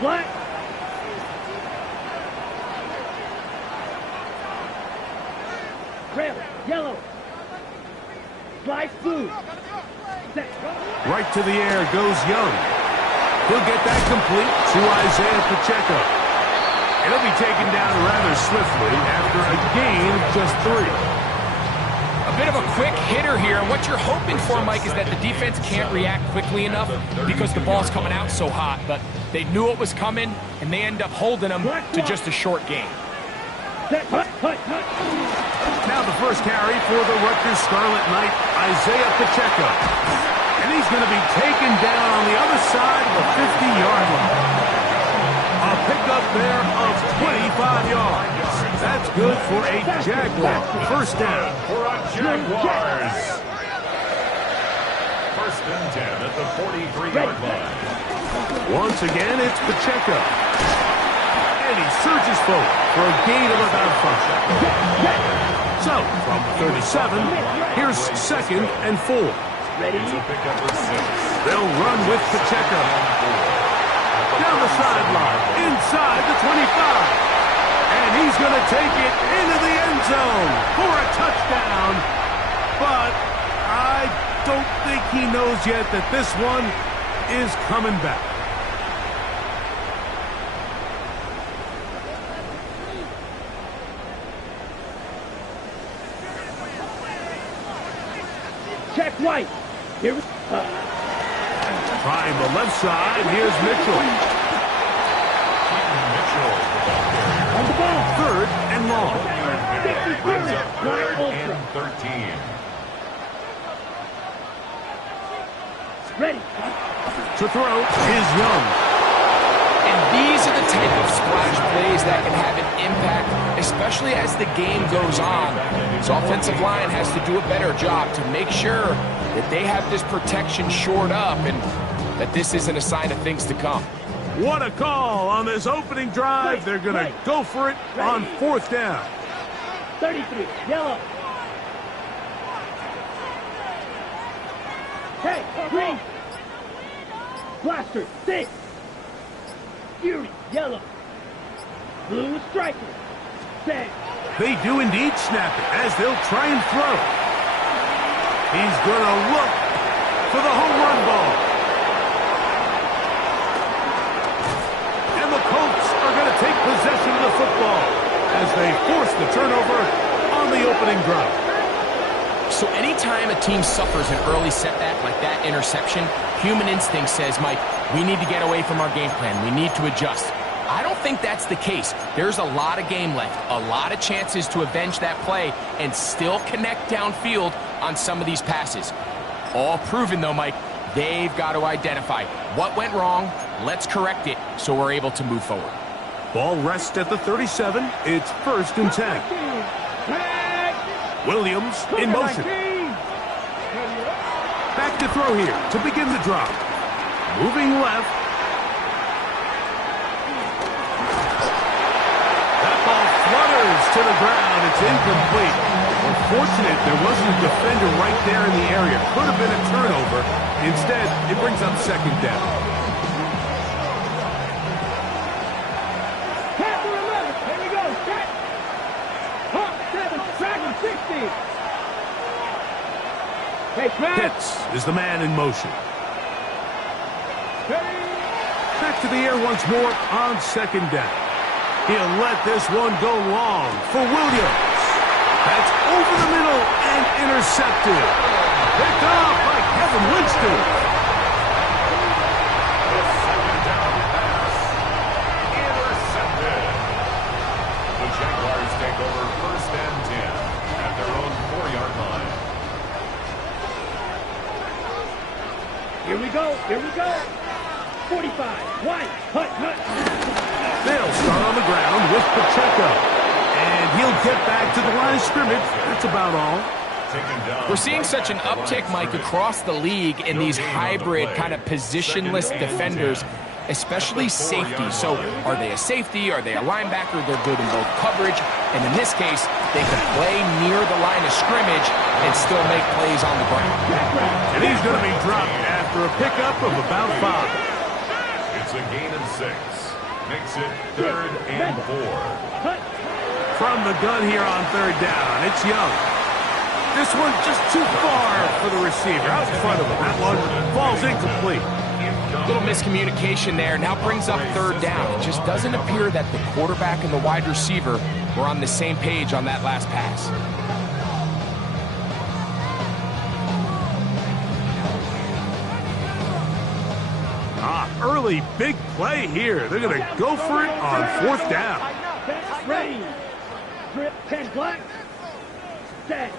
black. Red, yellow. Slice blue. Right to the air goes Young. He'll get that complete to Isaiah Pacheco. And he'll be taken down rather swiftly after a gain of just 3. A bit of a quick hitter here. What you're hoping for, Mike, is that the defense can't react quickly enough because the ball's coming out so hot. But they knew it was coming, and they end up holding them to just a short gain. Now the first carry for the Rutgers Scarlet Knight, Isaiah Pacheco. And he's going to be taken down on the other side of the 50-yard line. A pickup there of 25 yards. That's good for a Jaguar. First down. For a Jaguars. First and 10 at the 43-yard line. Once again, it's Pacheco. And he surges forward for a gain of about 5. So, from the 37, here's 2nd and 4. It's a pickup of 6. They'll run with Pacheco. Down the sideline, inside the 25. And he's going to take it into the end zone for a touchdown. But I don't think he knows yet that this one is coming back. Check right. Here we Trying the left side, here's Mitchell. on the ball. 3rd and long. Brings up 3rd and 13. Ready. To throw is Young. And these are the type of splash plays that can have an impact, especially as the game goes on. This offensive line has to do a better job to make sure that they have this protection shored up and that this isn't a sign of things to come. What a call on this opening drive. They're going to go for it on 4th down. 33, yellow. Hey, green. Blaster, 6. Fury, yellow. Blue striker. 10. They do indeed snap it as they'll try and throw. He's going to look for the home run ball. And the Colts are going to take possession of the football as they force the turnover on the opening drive. So anytime a team suffers an early setback like that interception, human instinct says, Mike, we need to get away from our game plan. We need to adjust. I don't think that's the case. There's a lot of game left, a lot of chances to avenge that play and still connect downfield on some of these passes. All proven, though, Mike, they've got to identify what went wrong, let's correct it so we're able to move forward. Ball rests at the 37. It's 1st and 10. Williams in motion. Back to throw here to begin the drop. Moving left. That ball flutters to the ground. It's incomplete. Unfortunate there wasn't a defender right there in the area. Could have been a turnover. Instead, it brings up 2nd down. Here we go. Set. Hawk 7, Dragon 60. Hey, Pitts is the man in motion. Back to the air once more on 2nd down. He'll let this one go long for Williams. That's over the middle and intercepted. Picked off by Kevin Winston. The 2nd down pass. Intercepted. The Jaguars take over 1st and 10 at their own 4-yard line. Here we go. Here we go. 45. White. Hut. They'll start on the ground with Pacheco. And he'll get back to the line of scrimmage. That's about all. We're seeing such an uptick, Mike, across the league in these hybrid kind of positionless defenders, especially safety. So are they a safety? Are they a linebacker? They're good in both coverage. And in this case, they can play near the line of scrimmage and still make plays on the ground. And he's going to be dropped after a pickup of about 5. It's a a gain of 6. Makes it 3rd and 4. From the gun here on 3rd down, it's Young. This one just too far for the receiver. Out in front of him. That one falls incomplete. Little miscommunication there. Now brings up 3rd down. It just doesn't appear that the quarterback and the wide receiver were on the same page on that last pass. Early big play here. They're going to go for it on 4th down. Ready. Grip 10 black. Set.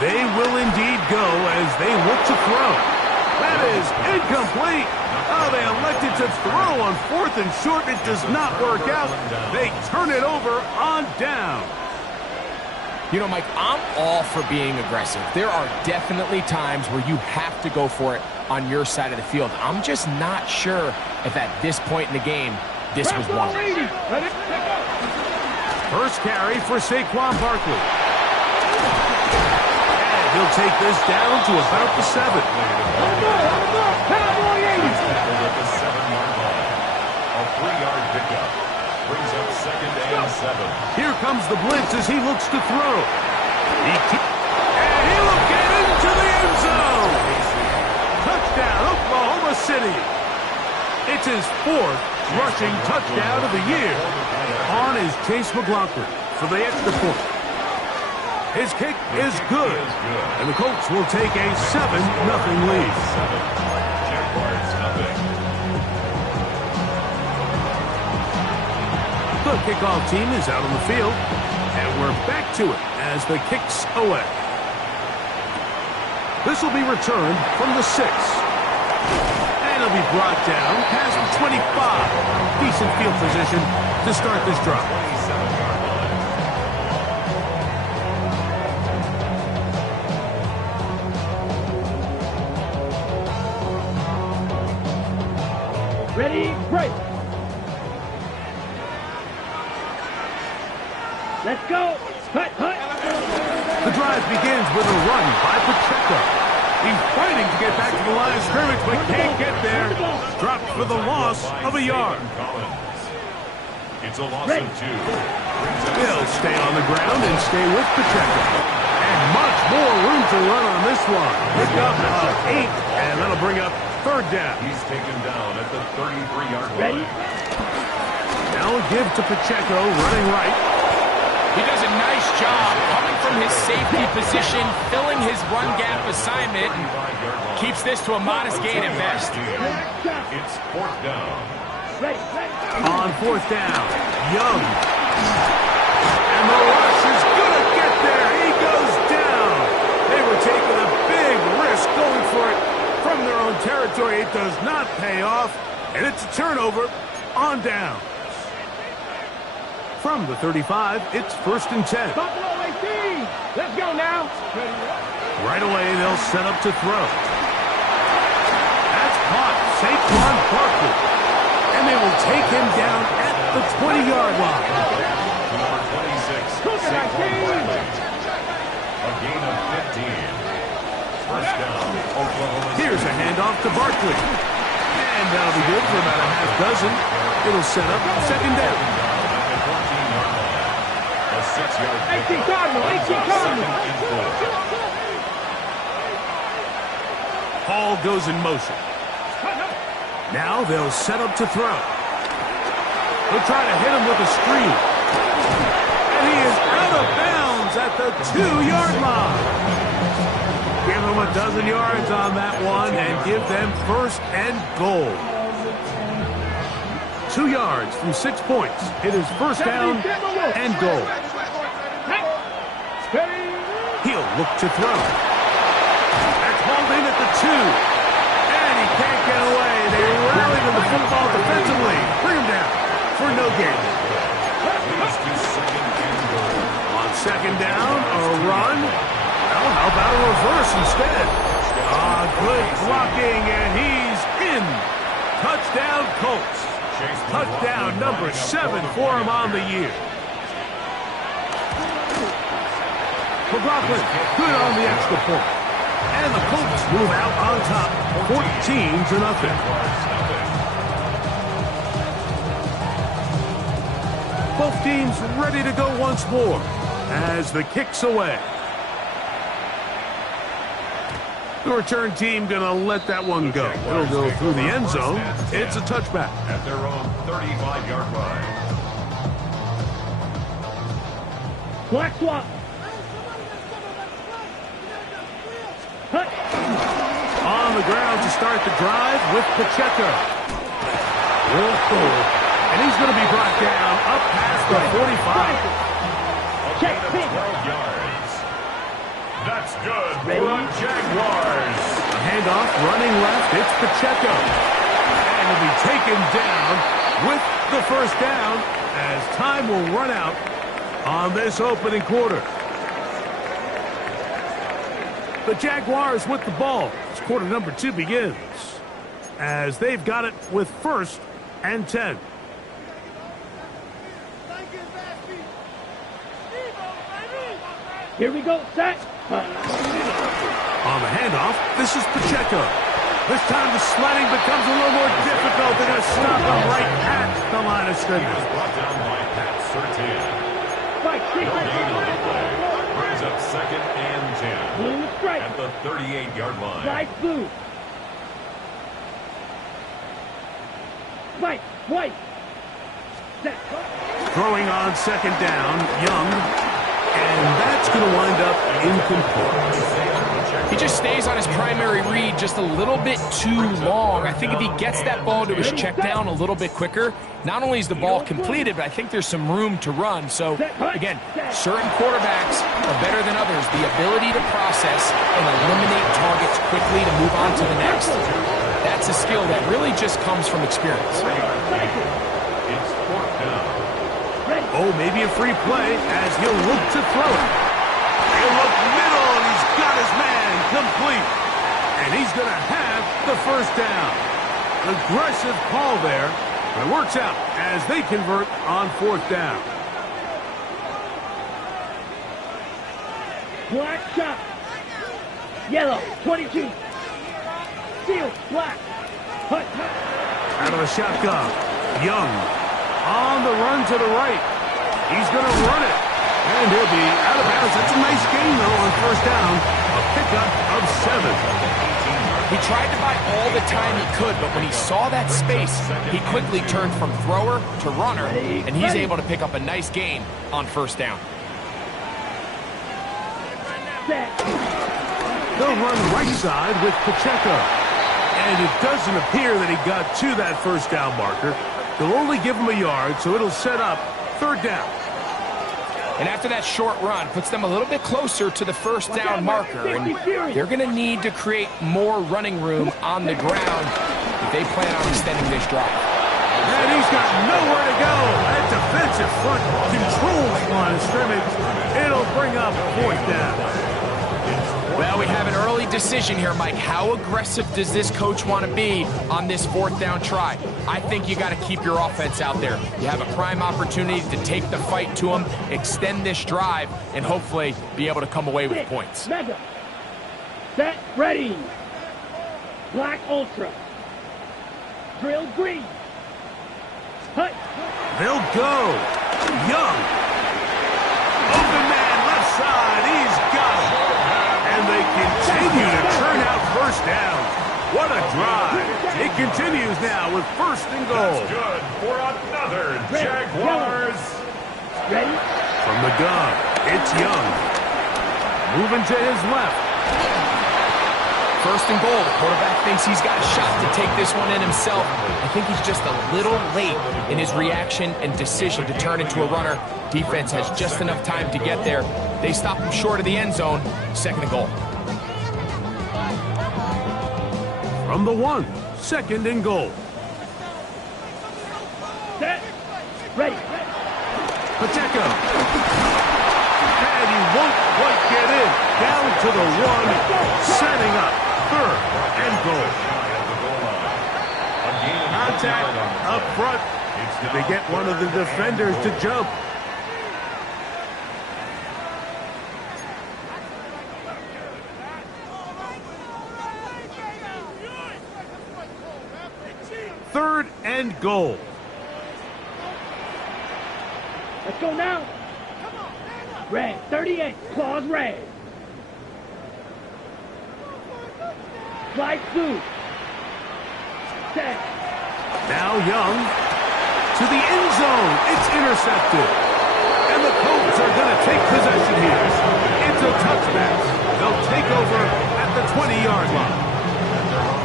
They will indeed go as they look to throw. That is incomplete. Oh, they elected to throw on 4th and short. It does not work out. They turn it over on down. You know, Mike, I'm all for being aggressive. There are definitely times where you have to go for it on your side of the field. I'm just not sure if at this point in the game, this was one. First carry for Saquon Barkley. And he'll take this down to about the 7. Cowboy 80. At the 7-yard line. A 3-yard pickup. Brings up 2nd and 7. Here comes the blitz as he looks to throw. And he will get into the end zone. Touchdown, Oklahoma City. It's his 4th rushing touchdown of the year. On is Chase McLaughlin for the extra point. His kick is good, and the Colts will take a 7-0 lead. Jaguars nothing. The kickoff team is out on the field, and we're back to it as the kick's away. This will be returned from the 6. And it'll be brought down past the 25. Decent field position to start this drive. 27-yard line. Ready, break. Let's go. Hut, hut. The drive begins with a run by Pacheco. He's fighting to get back to the line of scrimmage, but can't get there. Dropped for the loss of a yard. It's a loss of 2. They'll stay on the ground and stay with Pacheco. And much more room to run on this one. Pick up 8, and that'll bring up 3rd down. He's taken down at the 33-yard line. Ready? Now a give to Pacheco, running right. He does a nice job coming from his safety position, filling his run gap assignment, and keeps this to a modest gain at best. It's 4th down. Ready. On 4th down, Young. And the rush is going to get there. He goes down. They were taking a big risk going for it from their own territory. It does not pay off, and it's a turnover on down. From the 35, it's 1st and 10. Buffalo 18. Let's go now. Right away, they'll set up to throw. That's caught. Saquon Barkley. And they will take him down at the 20-yard line. Number 26, Saquon Barkley. A gain of 15. First down, Oklahoma City. Here's a handoff to Barkley. And that'll be good for about a half dozen. It'll set up 2nd down. At the 14-yard line. A 6-yard 18 Cardinal. 18 Cardinal. Ball goes in motion. Now they'll set up to throw. They'll try to hit him with a screen. And he is out of bounds at the 2-yard line. Give them a dozen yards on that one and give them 1st and goal. 2 yards from 6 points. It is 1st down and goal. He'll look to throw. That's hauled in at the 2. And he can't get away. They rally to the football defensively. Bring him down for no gain. On 2nd down, a run. Well, how about a reverse instead? Good blocking, and he's in. Touchdown, Colts. Touchdown number 7 for him on the year. McLaughlin, good on the extra point. And the Colts move out on top, 14-0. team's ready to go once more as the kick's away. The return team going to let that one go. It'll go through the end zone. It's a touchback. At their own 35-yard line. Black swap. Hut. On the ground to start the drive with Pacheco. Will forward. And he's going to be brought down up past the 45. Check. 12 yards. That's good for the Jaguars. A handoff, running left, it's Pacheco. And he'll be taken down with the first down as time will run out on this opening quarter. The Jaguars with the ball as quarter number 2 begins, as they've got it with 1st and 10. Here we go, set. On the handoff, this is Pacheco. This time the sledding becomes a little more difficult. They're going to stop him right at the line of scrimmage. Brought down by Pat Surtain. Right, No gain on the play. Brings up 2nd and 10. blue strike. At the 38-yard line. Light blue. White. Set. Throwing on 2nd down, Young. And that's going to wind up incomplete. He just stays on his primary read just a little bit too long. I think if he gets that ball to his check down a little bit quicker, not only is the ball completed, but I think there's some room to run. So, again, certain quarterbacks are better than others. The ability to process and eliminate targets quickly to move on to the next, that's a skill that really just comes from experience. It's 4th down. Oh, maybe a free play as he'll look to throw it. He'll look middle, and he's got his man complete. And he's going to have the first down. Aggressive call there, but it works out as they convert on 4th down. Black shot. Yellow, 22. Steel, black. Hut. Out of the shotgun, Young on the run to the right. He's going to run it, and he'll be out of bounds. That's a nice gain, though, on 1st down. A pickup of 7. He tried to buy all the time he could, but when he saw that space, he quickly turned from thrower to runner, and he's able to pick up a nice gain on 1st down. Set. They'll run right side with Pacheco. And it doesn't appear that he got to that 1st down marker. They'll only give him a yard, so it'll set up 3rd down. And after that short run, puts them a little bit closer to the 1st down marker. And they're going to need to create more running room on the ground if they plan on extending this drive. And he's got nowhere to go. That defensive front controls the line of scrimmage. It'll bring up 4th down. Well, we have an early decision here, Mike. How aggressive does this coach want to be on this 4th down try? I think you got to keep your offense out there. You have a prime opportunity to take the fight to them, extend this drive, and hopefully be able to come away with points. Mega. Set, ready. Black ultra. Drill green. Hut. They'll go. Young. Open man, left side. He's got it. And they continue to turn out 1st down. What a drive. It continues now with 1st and goal. That's good for another Jaguars. Ready? From the gun, it's Young. Moving to his left. 1st and goal. The quarterback thinks he's got a shot to take this one in himself. I think he's just a little late in his reaction and decision to turn into a runner. Defense has just enough time to get there. They stop him short of the end zone. 2nd and goal. From the 1, 2nd and goal. Set. Ready. Pacheco. And he won't quite get in. Down to the 1, setting up 3rd and goal. Contact up front. Did they get one of the defenders to jump? Third and goal. Let's go now. Red, 38, claws red. Slide through. Set. Now Young to the end zone. It's intercepted. And the Colts are going to take possession here. It's a touchback. They'll take over at the 20-yard line.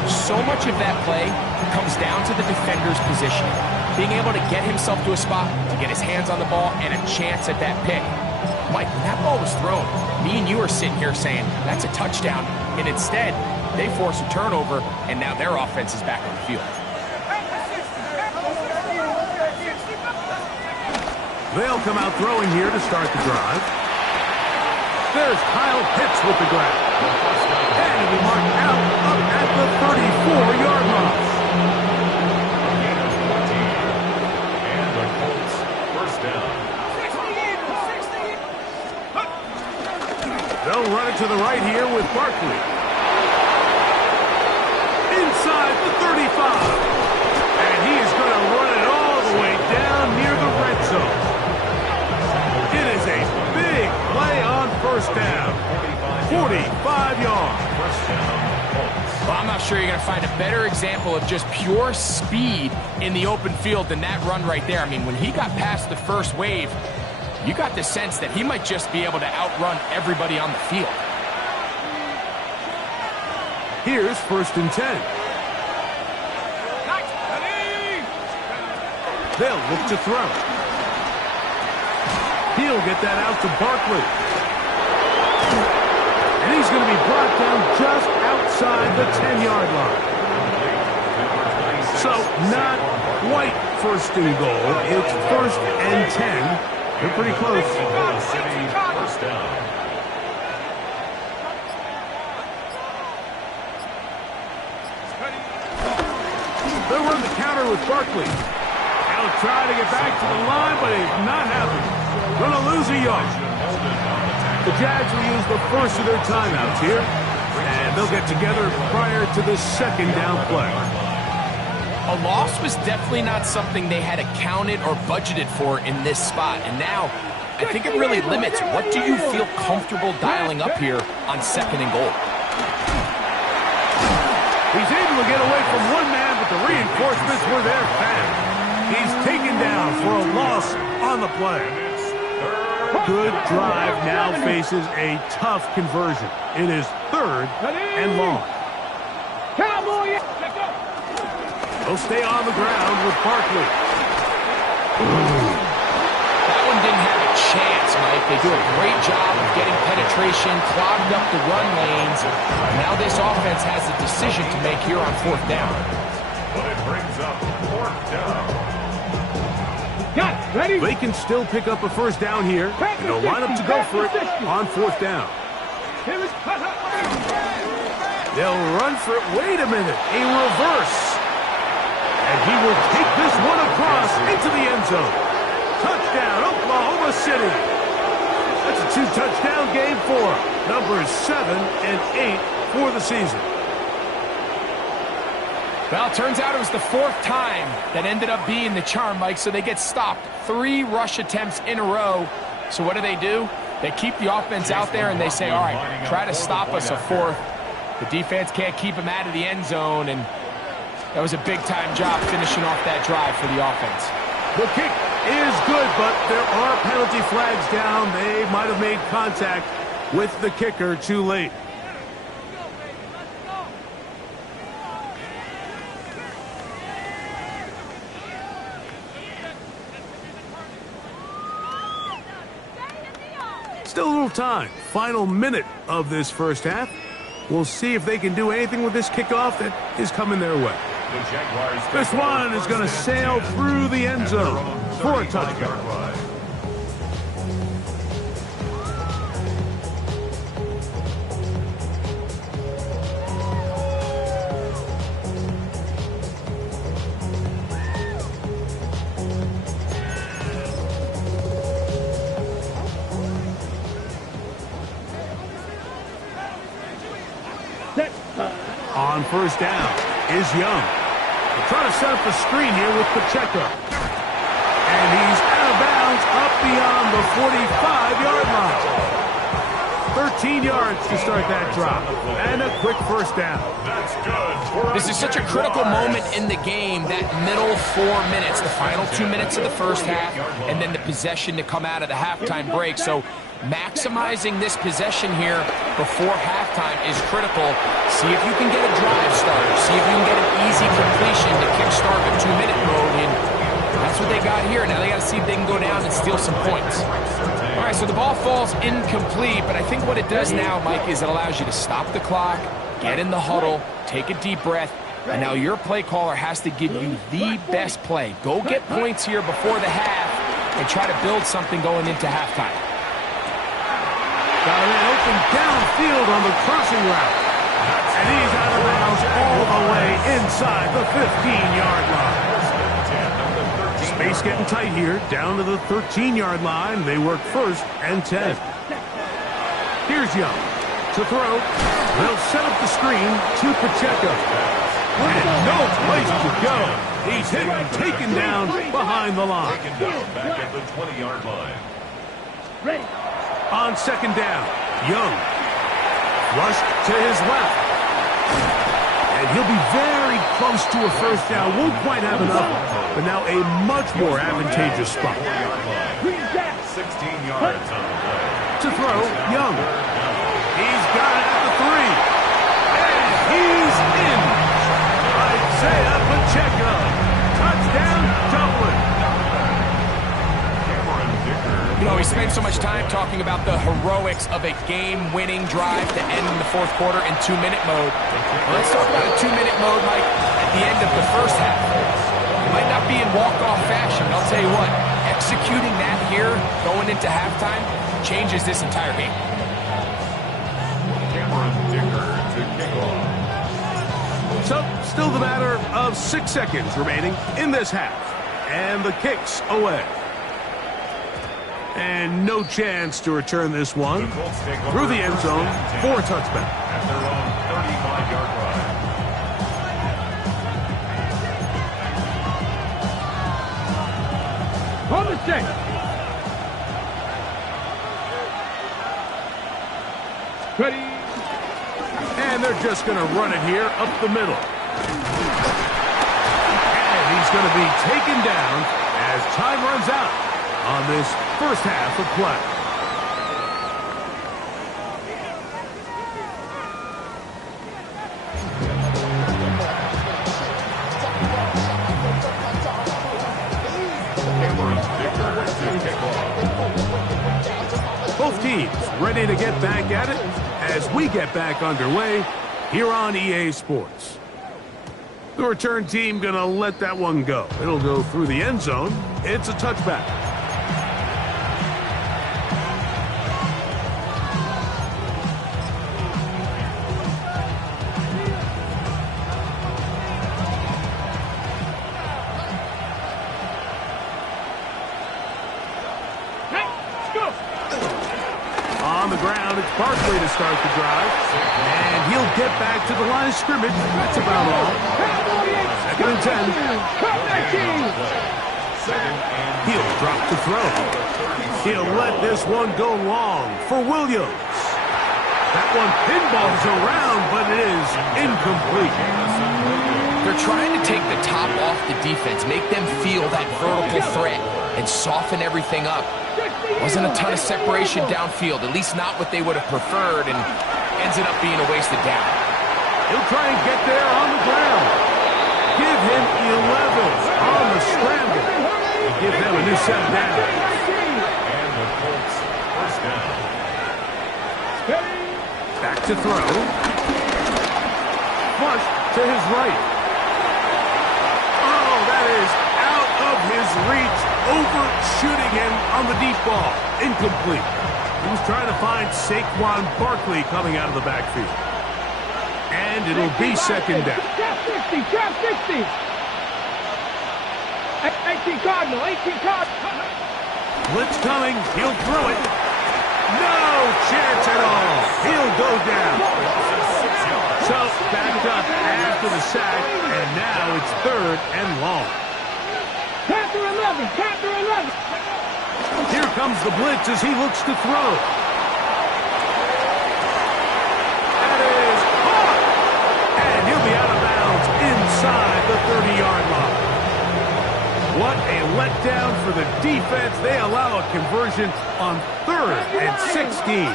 So much of that play comes down to the defender's positioning. Being able to get himself to a spot, to get his hands on the ball, and a chance at that pick. Mike, when that ball was thrown, me and you are sitting here saying, that's a touchdown. And instead, they force a turnover, and now their offense is back on the field. They'll come out throwing here to start the drive. There's Kyle Pitts with the grab. And he'll be marked out up at the 34-yard line. And the Colts first down. They'll run it to the right here with Barkley. Inside the 35. And he is going to run it all the way down near the red zone. It is a big play on first down. 45 yards. First down, Colts. Well, I'm not sure you're going to find a better example of just pure speed in the open field than that run right there. I mean, when he got past the first wave, you got the sense that he might just be able to outrun everybody on the field. Here's 1st and 10. They'll look to throw. He'll get that out to Barkley. And he's going to be brought down just outside the 10-yard line. So not quite 1st and goal. It's 1st and 10. They're pretty close. City, first down. They'll run the counter with Barkley. He'll try to get back to the line, but he's not happy. Going to lose a yard. The Jags will use the first of their timeouts here, and they'll get together prior to the 2nd down play. A loss was definitely not something they had accounted or budgeted for in this spot. And now, I think it really limits what do you feel comfortable dialing up here on 2nd and goal. He's able to get away from one man, but the reinforcements were there fast. He's taken down for a loss on the play. Good drive now faces a tough conversion. It is 3rd and long. Cowboy! They'll stay on the ground with Barkley. That one didn't have a chance, Mike. They do a great job of getting penetration, clogged up the run lanes. Now this offense has a decision to make here on 4th down. But it brings up 4th down. Got it. Ready? They can still pick up a 1st down here, and they'll line up to go for it on 4th down. They'll run for it. Wait a minute. A reverse. And he will take this one across into the end zone. Touchdown, Oklahoma City. That's a 2-touchdown game for numbers 7 and 8 for the season. Well, it turns out it was the 4th time that ended up being the charm, Mike, so they get stopped. 3 rush attempts in a row. So what do? They keep the offense out there and they say, all right, try to stop us a 4th. The defense can't keep him out of the end zone, and that was a big-time job finishing off that drive for the offense. The kick is good, but there are penalty flags down. They might have made contact with the kicker too late. Still a little time. Final minute of this 1st half. We'll see if they can do anything with this kickoff that is coming their way. This one is going to sail through the end zone for a touchdown. On 1st down is Young. They're trying to set up the screen here with Pacheco. And he's out of bounds up beyond the 45-yard line. 13 yards to start that drop, and a quick first down. That's good. This is such a critical moment in the game, that middle 4 minutes, the final 2 minutes of the first half, and then the possession to come out of the halftime break. So maximizing this possession here before halftime is critical. See if you can get a drive started. See if you can get an easy completion to kickstart the 2-minute mode, and that's what they got here. Now they got to see if they can go down and steal some points. All right, so the ball falls incomplete, but I think what it does now, Mike, is it allows you to stop the clock, get in the huddle, take a deep breath, and now your play caller has to give you the best play. Go get points here before the half and try to build something going into halftime. Got a man open downfield on the crossing route. And he's out of bounds all the way inside the 15-yard line. Space getting tight here, down to the 13-yard line. They work first and 10. Here's Young to throw. They'll set up the screen to Pacheco. And no place to go. He's hit and taken down behind the line. Back at the 20-yard line. Ready. On second down, Young flushed to his left. And he'll be very close to a first down. Won't quite have enough, but now a much more advantageous spot. 16 yards on the play. To throw, Young. He's got it at the 3. And he's in. Isaiah Pacheco. Touchdown, Dublin. You know, we spent so much time talking about the heroics of a game-winning drive to end in the fourth quarter in 2-minute mode. Well, let's talk about a 2-minute mode, Mike, at the end of the first half. It might not be in walk-off fashion, but I'll tell you what, executing that here, going into halftime, changes this entire game. So, still the matter of 6 seconds remaining in this half. And the kick's away. And no chance to return this one through the end zone for a touchback. At their own 35-yard line. On the stick. Ready. And they're just going to run it here up the middle. And he's going to be taken down as time runs out on this first half of play. Both teams ready to get back at it as we get back underway here on EA Sports. The return team going to let that one go. It'll go through the end zone. It's a touchback. On the ground, it's Barkley to start the drive. And he'll get back to the line of scrimmage. That's about all. Second and 10. He'll drop to throw. He'll let this one go long for Williams. That one pinballs around, but it is incomplete. They're trying to take the top off the defense, make them feel that vertical threat, and soften everything up. Wasn't a ton of separation downfield, at least not what they would have preferred, and ends up being a wasted down. He'll try and get there on the ground. Give him 11 on the scramble. And give them a new set down. And the Colts first down. Back to throw. Flush to his right. Oh, that is out of his reach. Overshooting him on the deep ball. Incomplete. He was trying to find Saquon Barkley coming out of the backfield. And it'll be second down. Trap 60, trap 60. 18 Cardinal, 18 Cardinal. Blitz coming. He'll throw it. No chance at all. He'll go down. So backed up after the sack, and now it's third and long. Panther 11, Panther 11. Here comes the blitz as he looks to throw. That is caught! And he'll be out of bounds inside the 30-yard line. What a letdown for the defense. They allow a conversion on 3rd and 16.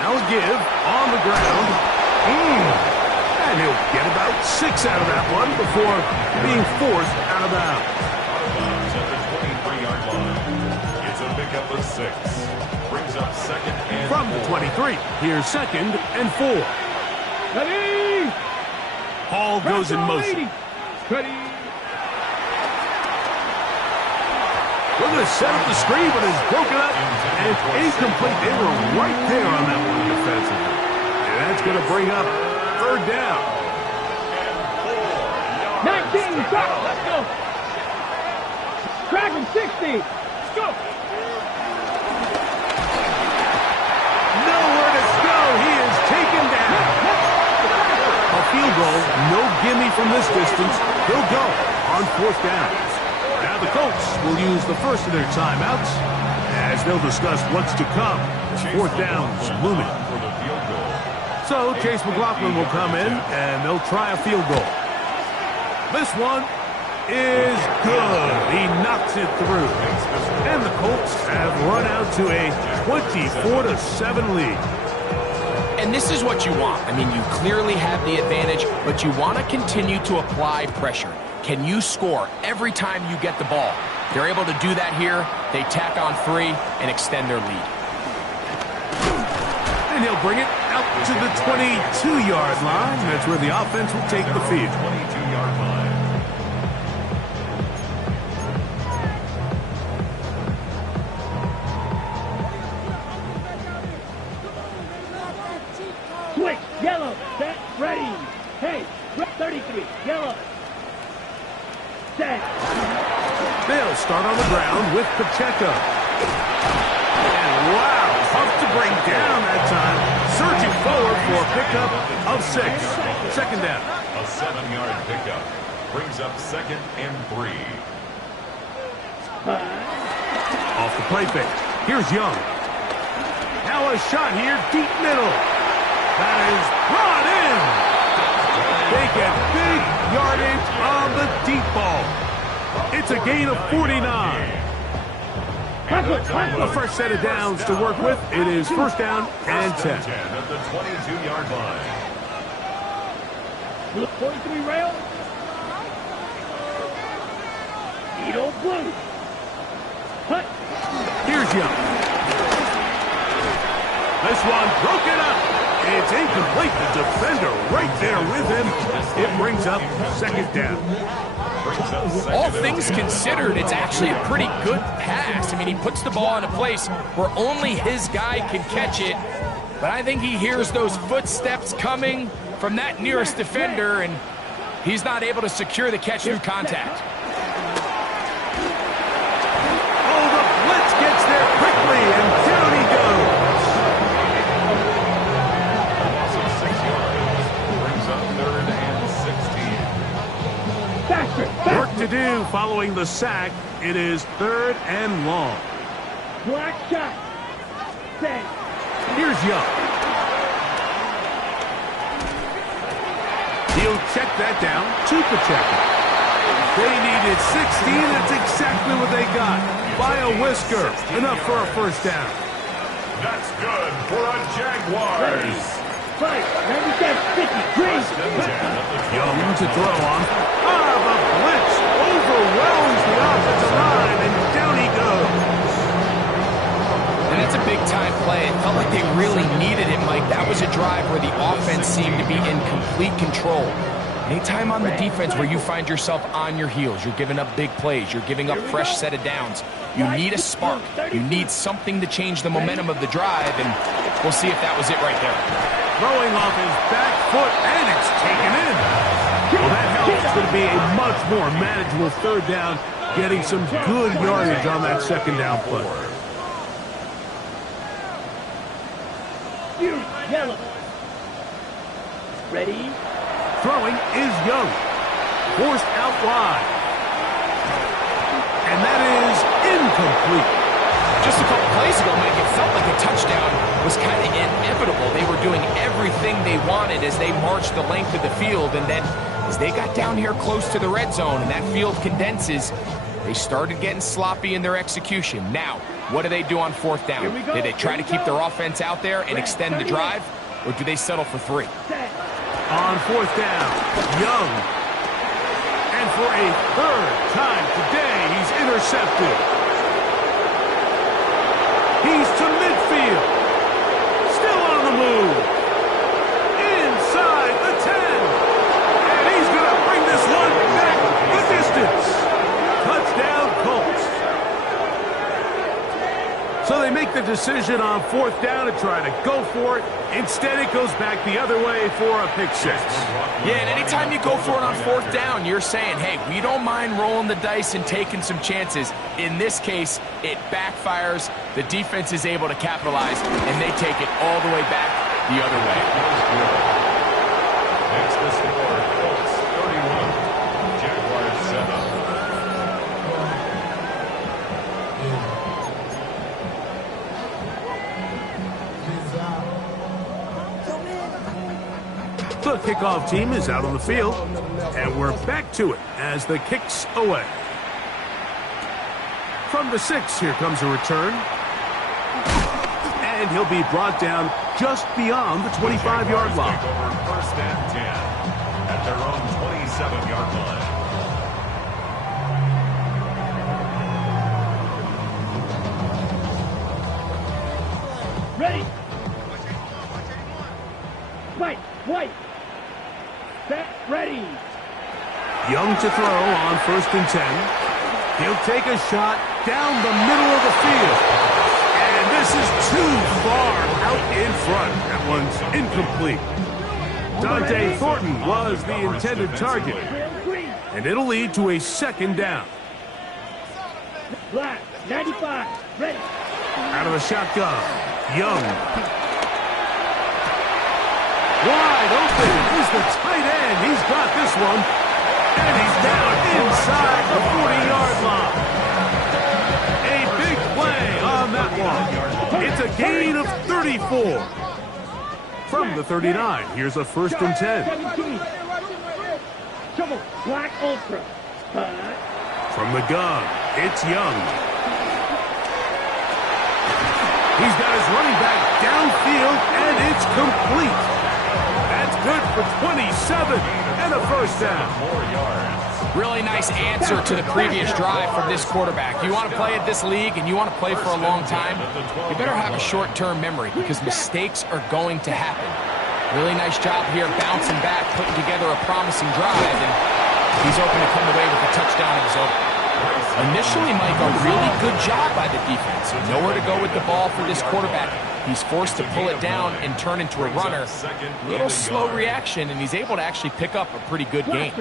Now a give on the ground. And he'll get about 6 out of that one before being forced out of bounds. Out of bounds at the 23-yard line. It's a pickup of 6. Brings up 2nd and from the 23. Here's 2nd and 4. Ready! Hall goes in motion. Ready! Looking to set up the screen, but it's broken up and it's incomplete. They were right there on that one defensively. And that's going to bring up 3rd down. 19, stop! Let's go! Dragon 60! Let's go! Nowhere to go. He is taken down. A field goal, no gimme from this distance. He'll go on 4th down. Now the Colts will use the first of their timeouts as they'll discuss what's to come. 4th down's looming. So Chase McLaughlin will come in and they'll try a field goal. This one is good. He knocks it through. And the Colts have run out to a 24-7 lead. And this is what you want. I mean, you clearly have the advantage, but you want to continue to apply pressure. Can you score every time you get the ball? They're able to do that here. They tack on 3 and extend their lead. And he'll bring it out to the 22-yard line. That's where the offense will take the field. 22-yard line. Switch, yellow, set, ready. Hey, 33, yellow. Set. They'll start on the ground with Pacheco. And wow, tough to bring down that time. Surging forward for a pickup of 6. 2nd down. A 7-yard pickup. Brings up 2nd and 3. Off the play fake. Here's Young. Now a shot here, deep middle. That is brought in. They get big yardage on the deep ball. It's a gain of 49. A fresh set of downs to work with. It is 1st down and 10. At the 22-yard line. 43 rail. Edo blue. Hut. Here's Young. This one broken up. It's incomplete. The defender right there with him. It brings up 2nd down. All things considered, it's actually a pretty good pass. I mean, he puts the ball in a place where only his guy can catch it. But I think he hears those footsteps coming from that nearest defender, and he's not able to secure the catch through contact. Oh, the blitz gets there quickly, and down he goes. Work to do following the sack. It is 3rd and long. Black shot. Set. Here's Young. He'll check that down to Pacheco. They needed 16. That's exactly what they got. By a whisker. Enough for a 1st down. That's good for a Jaguars. Fight. 97, 50, green. Young to throw on. The blitz overwhelms the offensive line, and down he goes. And that's a big-time play. It felt like they really needed it, Mike. That was a drive where the offense seemed to be in complete control. Anytime on the defense where you find yourself on your heels, you're giving up big plays, you're giving up fresh set of downs, you need a spark. You need something to change the momentum of the drive, and we'll see if that was it right there. Throwing off his back foot, and it's taken in. Well, that helps. It's going to be a much more manageable 3rd down, getting some good yardage on that 2nd down play. Yellow. Ready. Throwing is Young. Forced out wide. And that is incomplete. Just a couple plays ago, Mike, it felt like a touchdown was kind of inevitable. They were doing everything they wanted as they marched the length of the field, and then as they got down here close to the red zone and that field condenses, they started getting sloppy in their execution. Now, what do they do on fourth down? Do they try to keep their offense out there and extend the drive, or do they settle for 3? On fourth down, Young. And for a third time today, he's intercepted. He's to midfield. Still on the move. Inside the 10. And he's going to bring this one back the distance. Touchdown, Colts. So they make the decision on fourth down to try to go for it. Instead, it goes back the other way for a pick 6. Yeah, and anytime you go for it on fourth down, you're saying, hey, we don't mind rolling the dice and taking some chances. In this case, it backfires. The defense is able to capitalize, and they take it all the way back the other way. Next to score, Colts 31, Jaguars 7. The kickoff team is out on the field, and we're back to it as the kick's away. From the 6, here comes a return. And he'll be brought down just beyond the 25-yard line. Take over first and 10 at their own 27-yard line. Ready. White. Set. Ready. Young to throw on first and 10. He'll take a shot down the middle of the field. And this is too far out in front. That one's incomplete. Dante Thornton was the intended target. And it'll lead to a second down. Black. 95. Ready. Out of the shotgun. Young. Wide open is the tight end. He's got this one. And he's down inside the 40-yard line. A big play on that one. It's a gain of 34. From the 39, here's a first and 10. 17. Shovel. Black Ultra. From the gun, it's Young. He's got his running back downfield, and it's complete. That's good for 27 and a first down. 4 yards. Really nice answer to the previous drive from this quarterback. You want to play at this league and you want to play for a long time, you better have a short-term memory because mistakes are going to happen. Really nice job here bouncing back, putting together a promising drive, and he's open to come away with a touchdown of his own. Initially, Mike, a really good job by the defense. Nowhere to go with the ball for this quarterback. He's forced to pull it down and turn into a runner. A little slow reaction, and he's able to actually pick up a pretty good game.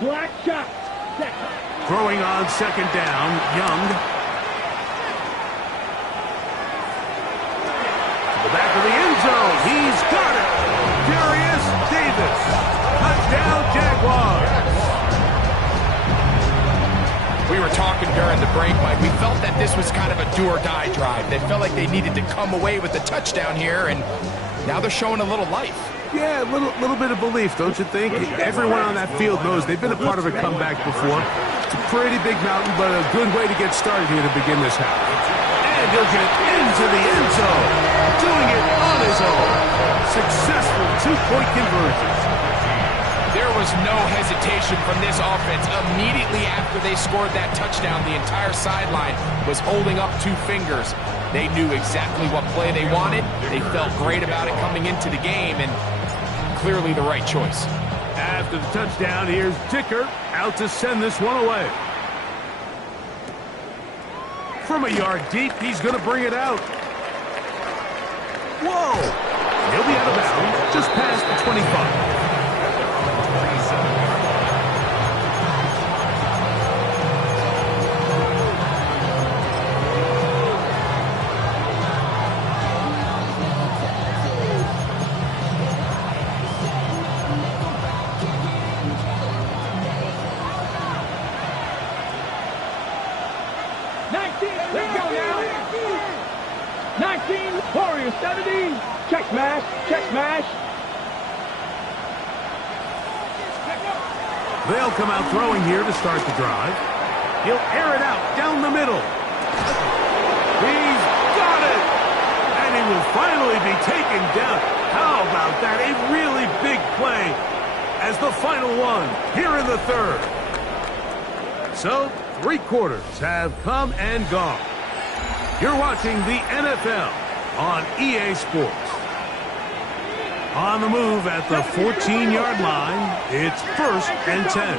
Black shot. Throwing on second down, Young. To the back of the end zone. He's got it. Darius Davis. Touchdown, Jaguars. We were talking during the break, Mike. We felt that this was kind of a do-or-die drive. They felt like they needed to come away with a touchdown here, and now they're showing a little life. Yeah, a little bit of belief, don't you think? Everyone on that field knows they've been a part of a comeback before. It's a pretty big mountain, but a good way to get started here to begin this half. And he'll get into the end zone, doing it on his own. Successful two-point conversion. There was no hesitation from this offense. Immediately after they scored that touchdown, the entire sideline was holding up 2 fingers. They knew exactly what play they wanted. They felt great about it coming into the game, and clearly the right choice. After the touchdown, here's Dicker out to send this one away. From a yard deep, he's going to bring it out. Whoa! He'll be out of bounds just past the 25. 19, Warriors 70. Check smash, check smash. They'll come out throwing here to start the drive. He'll air it out down the middle. He's got it! And he will finally be taken down. How about that? A really big play as the final one here in the third. So, 3 quarters have come and gone. You're watching the NFL on EA Sports. On the move at the 14-yard line, it's 1st and 10.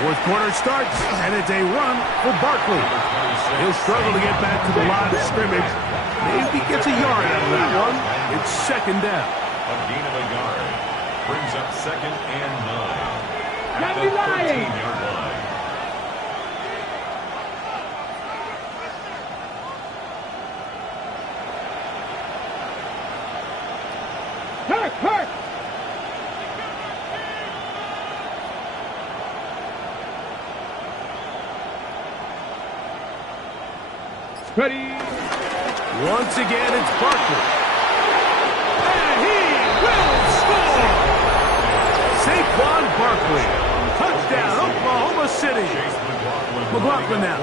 Fourth quarter starts, and it's a run for Barkley. He'll struggle to get back to the line of scrimmage. Maybe gets a yard out of that one. It's 2nd down. A gain of a yard brings up 2nd and 9 at the 13-yard line. Hurt! Ready? Once again, it's Barkley. And he will score! Saquon Barkley. Touchdown, Oklahoma City. McLaughlin now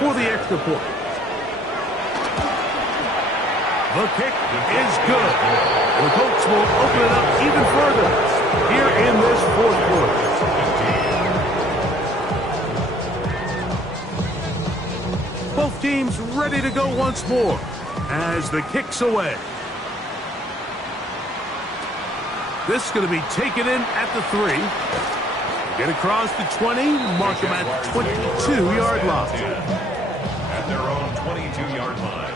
for the extra point. The kick is good. The Colts will open it up even further here in this 4th quarter. Both teams ready to go once more as the kick's away. This is going to be taken in at the 3. Get across the 20, mark them at the 22-yard line. At their own 22-yard line.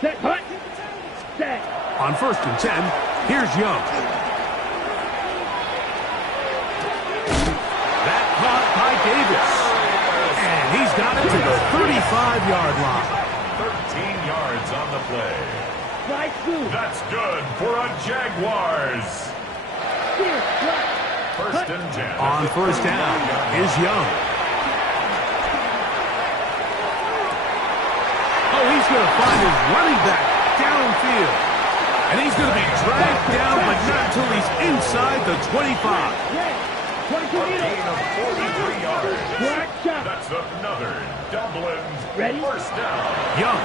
Set, hut, set. On 1st and 10, here's Young. That caught by Davis. And he's got it to the 35-yard line. 13 yards on the play. Right through. That's good for a Jaguars. Here, right. 1st and 10. On 1st down is Young. Oh, he's going to find his running back downfield. And he's going to be dragged down, but not until he's inside the 25. A gain of 43 yards. Black shot. That's another Dublin Ready? 1st down. Young.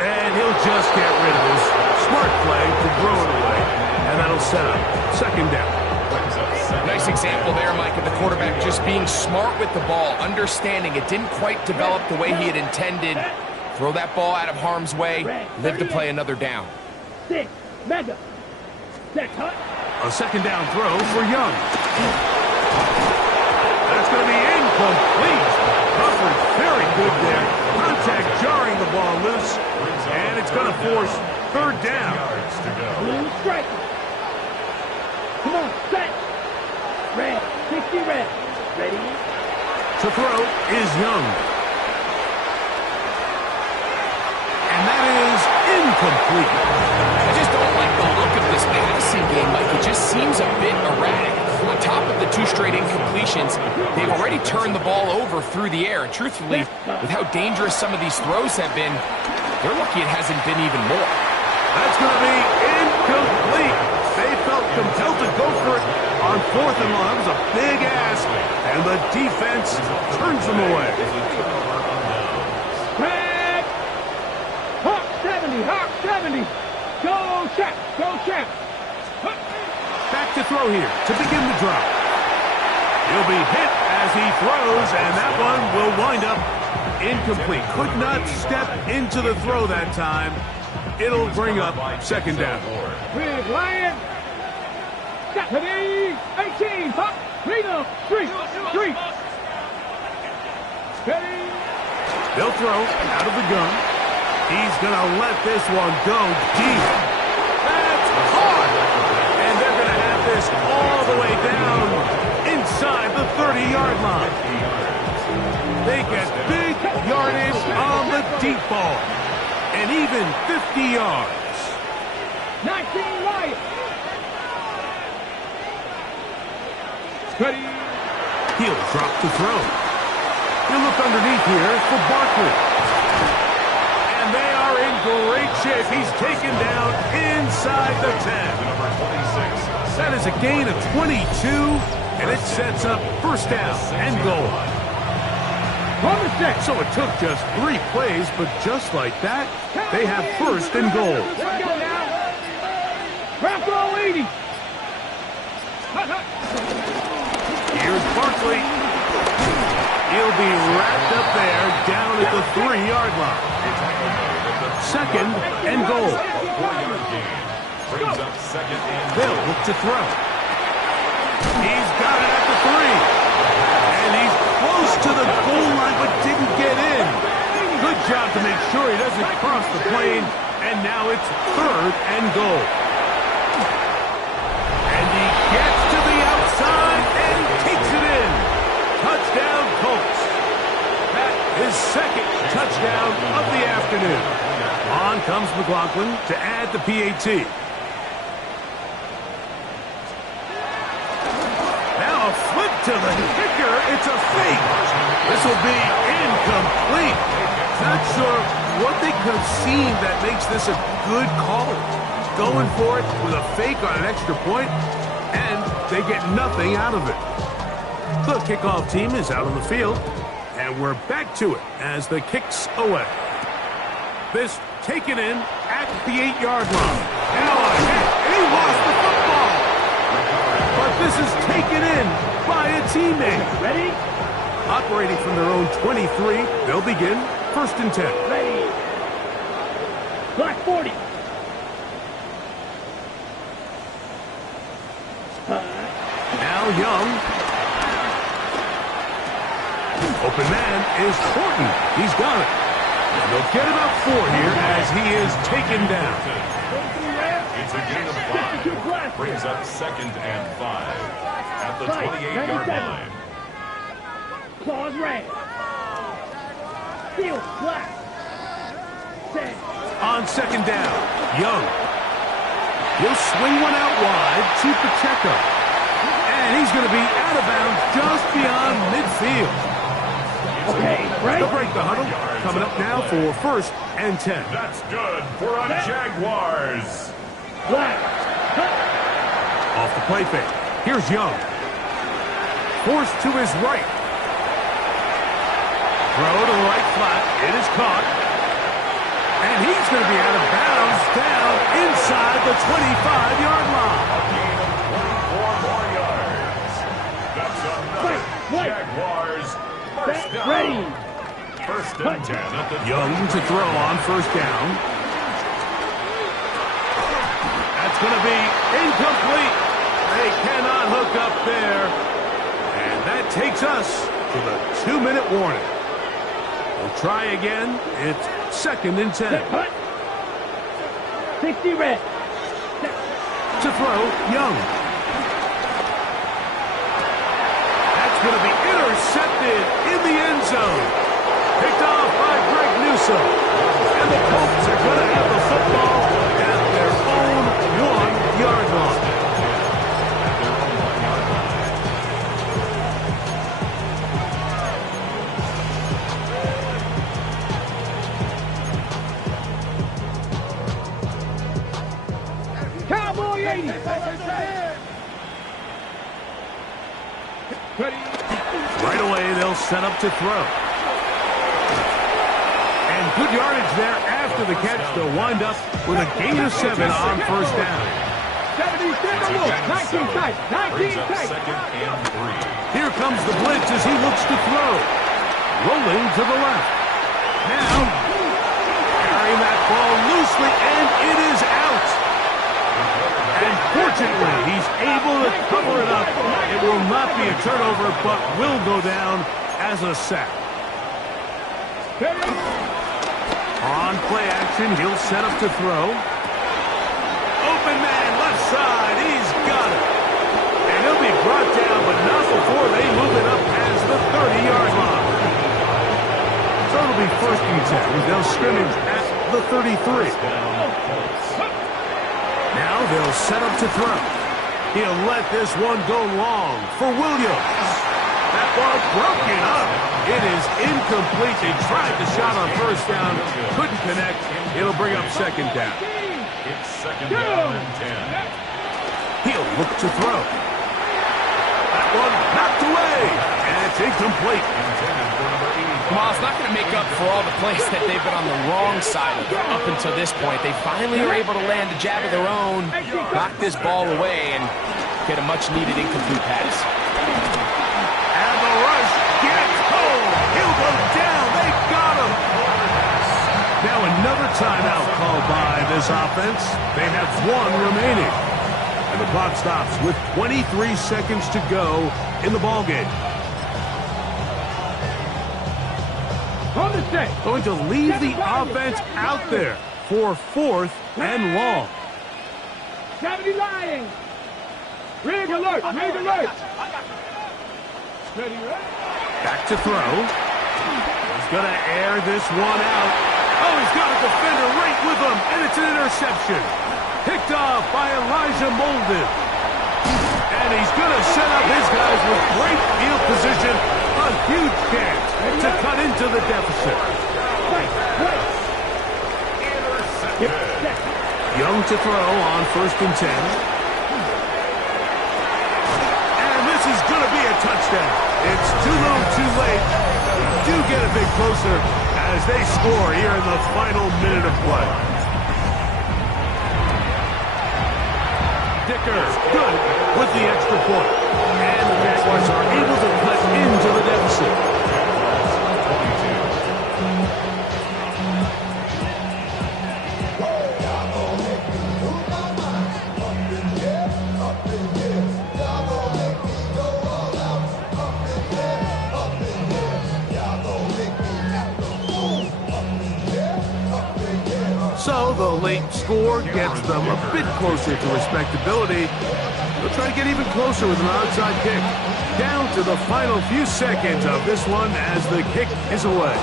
And he'll just get rid of this. Smart play to throw it away. And that'll set up 2nd down. Nice example there, Mike, of the quarterback just being smart with the ball, understanding it didn't quite develop the way he had intended. Throw that ball out of harm's way, live to play another down. 6, mega. Set, hut. A 2nd down throw for Young. That's going to be incomplete. Crawford very good there. Contact jarring the ball loose. And it's going to force 3rd down. Blue strike. Come on, set. Red, 60 red. Ready? To throw is Young. And that is incomplete. I just don't like the look of this passing game, Mike. It just seems a bit erratic. On top of the 2 straight incompletions, they've already turned the ball over through the air. And truthfully, with how dangerous some of these throws have been, they're lucky it hasn't been even more. That's going to be incomplete. They felt compelled to go for it on 4th and long. That was a big ask, and the defense turns them away. Red. Hawk 70, Hawk 70. Go, Champ, go, Champ. Back to throw here to begin the drive. He'll be hit as he throws, and that one will wind up incomplete. Could not step into the throw that time. It'll bring up 2nd down. Big Lion. Got to be 18. Hop. Freedom. Street. Ready. They'll throw out of the gun. He's going to let this one go deep. That's hard. And they're going to have this all the way down inside the 30-yard line. They get big yardage on the deep ball. And even 50 yards. 19 Lions. Ready. He'll drop to throw. He'll look underneath here for Barkley. And they are in great shape. He's taken down inside the 10. Number 26. That is a gain of 22, and it sets up first down and goal. So it took just 3 plays, but just like that, they have first and goal. Let's go now. Wrap all 80. Here's Barkley. He'll be wrapped up there down at the 3-yard line. Second and goal. 4-yard gain. Brings up second and They'll look to throw. He's got it at the 3. And he's close to the goal line, but didn't get in. Good job to make sure he doesn't cross the plane. And now it's third and goal. And he gets to the outside and takes it in. Touchdown, Colts. That is second touchdown of the afternoon. On comes McLaughlin to add the PAT. Now a flip to the kicker. It's a fake. This will be incomplete. Not sure what they could have seen that makes this a good call. Going for it with a fake on an extra point, and they get nothing out of it. The kickoff team is out on the field, and we're back to it as the kicks away. This taken in at the 8-yard line. Now a hit. He lost the football. But this is taken in by a teammate. Ready. Operating from their own 23, they'll begin first and 10. Ready. Black 40. Now Young. Open man is Horton. He's got it. And they'll get about 4 here as he is taken down. It's a gain of 5. Brings up second and 5 at the 28-yard line. Claws red. Steel black. Set. On second down, Young. He'll swing one out wide to Pacheco. And he's going to be out of bounds just beyond midfield. Okay, right. They'll break the huddle. Coming up now for first and 10. That's good for a Jaguars. Black. Off the play fake. Here's Young. Forced to his right. Throw to the right flat. It is caught. And he's going to be out of bounds down inside the 25-yard line. A gain of 24 more yards. That's another Jaguars first down. Ready. First and 10 at the Young to throw on first down. That's going to be incomplete. They cannot hook up there. And that takes us to the 2-minute warning. We'll try again. It's second and 10. 60 red. To throw, Young. That's going to be intercepted in the end zone. Picked off by Greg Newsom. And the Colts are going to have the football at their own 1-yard line. Cowboy 80. Ready. Right away, they'll set up to throw. And good yardage there after the catch. They'll wind up with a gain of 7 on first down. 70 19 tight. 19 tight. Second and 3. Here comes the blitz as he looks to throw. Rolling to the left. Now, carrying that ball loosely, and it is out. And fortunately, he's able to cover it up. It will not be a turnover, but will go down as a sack. On play action, he'll set up to throw. Open man, left side, he's got it. And he'll be brought down, but not before they move it up past the 30-yard line. So it'll be first and 10. They'll scrimmage at the 33. Now they'll set up to throw. He'll let this one go long for Williams. That ball broken up. It is incomplete. They tried the shot on first down. Couldn't connect. It'll bring up second down. It's second down and 10. He'll look to throw. That one knocked away. And it's incomplete. Miles not going to make up for all the plays that they've been on the wrong side of up until this point. They finally are able to land a jab of their own, knock this ball away, and get a much-needed incomplete pass. And the rush gets home. He'll go down. They got him. Now another timeout called by this offense. They have one remaining. And the clock stops with 23 seconds to go in the ballgame. On the set. Going to leave the offense out there for 4th and long. Gravity lying. Rig alert. Rig alert. Ready, right? Back to throw. He's going to air this one out. Oh, he's got a defender right with him, and it's an interception. Picked off by Elijah Molden. And he's going to set up his guys with great field position. A huge chance to cut into the deficit. Young to throw on 1st and 10. And this is going to be a touchdown. It's too little too late. Do get a bit closer as they score here in the final minute of play. Dicker, good with the extra point. And the Jaguars are able to cut into the deficit. So the late score gets them a bit closer to respectability. They'll try to get even closer with an onside kick. Down to the final few seconds of this one as the kick is away.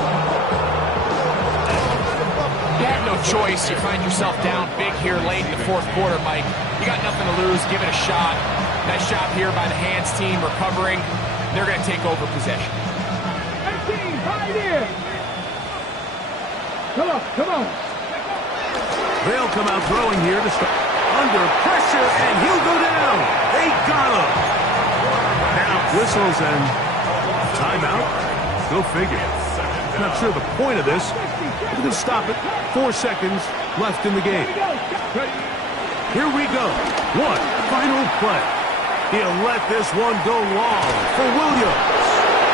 You have no choice. You find yourself down big here late in the 4th quarter, Mike. You got nothing to lose. Give it a shot. Nice job here by the hands team recovering. They're going to take over possession. 18, right here. Come on, come on. They'll come out throwing here to start. Under pressure, and he'll go down. They got him. Now whistles and timeout. Go figure. Not sure the point of this. We're going to stop it. 4 seconds left in the game. Here we go. One final play. He'll let this one go long for Williams.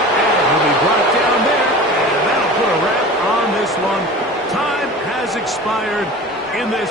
And he'll be brought down there. And that'll put a wrap on this one. Time has expired in this